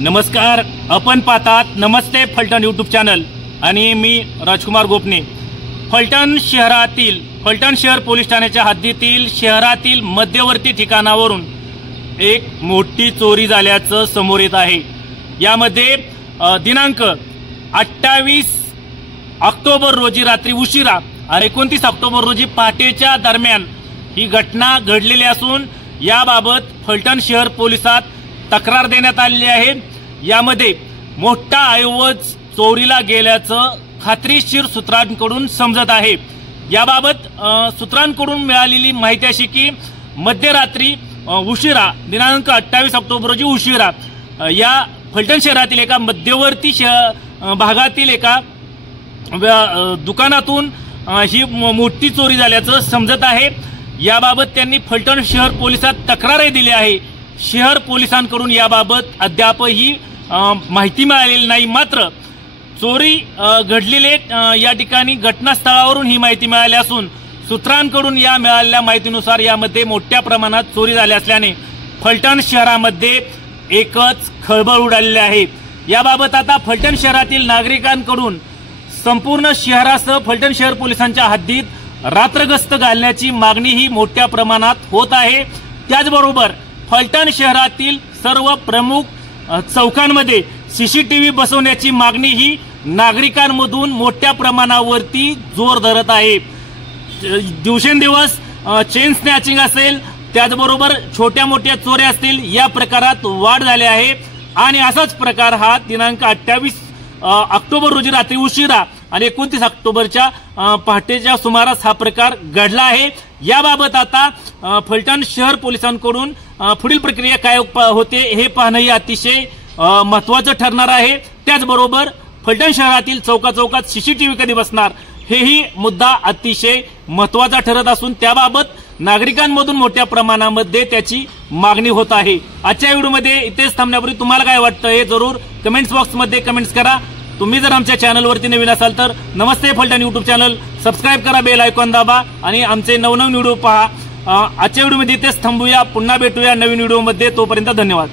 नमस्कार, आपण पाहतात नमस्ते फलटण यूट्यूब चॅनल आणि मी राजकुमार गोपने। फलटण शहर पोलीस ठाण्याच्या हद्दीतील शहरातील मध्यवर्ती ठिकाणावरून एक मोठी चोरी झाल्याचं समोर येत आहे। यामध्ये दिनांक 28 ऑक्टोबर रोजी रात्री उशिरा आणि 29 ऑक्टोबर रोजी पहाटेच्या दरम्यान ही घटना घडलेली असून याबाबत फलटण शहर पोलिसात तक्रार देण्यात आलेली आहे। यामध्ये मोठा ऐवज चोरीला गेल्याचं खात्रीशीर सूत्रांकडून समजत आहे। याबाबत सूत्रांकडून मिळालेली माहिती अशी की मध्यरात्री उशिरा दिनांक 28 ऑक्टोबर रोजी उशिरा या फलटण शहरातील एका मध्यवर्ती भागातील एका दुकानातून ही मोठी चोरी झाल्याचं समजत आहे। याबाबत त्यांनी फलटण शहर पोलिसात तक्रारही दिली आहे। शहर पोलिसांकडून याबाबत अद्यापही माहिती मिळालेली नाही। मात्र चोरी घडलेले या ठिकाणी घटनास्थळावरून ही माहिती मिळाली असून सूत्रांकडून या मिळालेल्या माहितीनुसार यामध्ये मोठ्या प्रमाणात चोरी झाली असल्याने फलटण शहरामध्ये एकच खळबळ उडालेली आहे। याबाबत आता फलटण शहरातील नागरिकांकडून संपूर्ण शहरासह फलटण शहर पोलिसांच्या हद्दीत रात्रगस्त घालण्याची मागणी ही मोठ्या प्रमाणात होत आहे। त्याचबरोबर फलटण शहरातील सर्व प्रमुख चौकांमध्ये सीसीटीव्ही बसवण्याची मागणी ही नागरिकांमधून मोठ्या प्रमाणावरती जोर धरत आहे। दिवसेंदिवस चेन स्नॅचिंग असेल, त्याचबरोबर छोट्या मोठ्या चोऱ्या असतील, या प्रकारात वाढ झाली आहे आणि असाच प्रकार हा दिनांक 28 ऑक्टोबर रोजी रात्री उशिरा आणि 29 ऑक्टोबरच्या पहाटेच्या सुमारास हा प्रकार घडला आहे। याबाबत आता फलटण शहर पोलिसांकडून पुढील प्रक्रिया काय होते हे पाहणंही अतिशय महत्त्वाचं ठरणार आहे। त्याचबरोबर फलटण शहरातील चौकाचौकात सीसीटीव्ही कधी बसणार हेही मुद्दा अतिशय महत्त्वाचा ठरत असून त्याबाबत नागरिकांमधून मोठ्या प्रमाणामध्ये त्याची मागणी होत आहे। आजच्या व्हिडिओमध्ये इथेच थांबण्यापूर्वी तुम्हाला काय वाटतं हे जरूर कमेंट्स बॉक्समध्ये कमेंट्स करा। तुम्ही जर आमच्या चॅनलवरती नवीन असाल तर नमस्ते फलटण यूट्यूब चॅनल सबस्क्राइब करा, बेल आयकॉन दाबा आणि आमचे नवनवीन व्हिडिओ पहा। आजच्या व्हिडिओमध्ये इथेच थांबूया, पुन्हा भेटूया नवीन व्हिडिओमध्ये। तोपर्यंत धन्यवाद।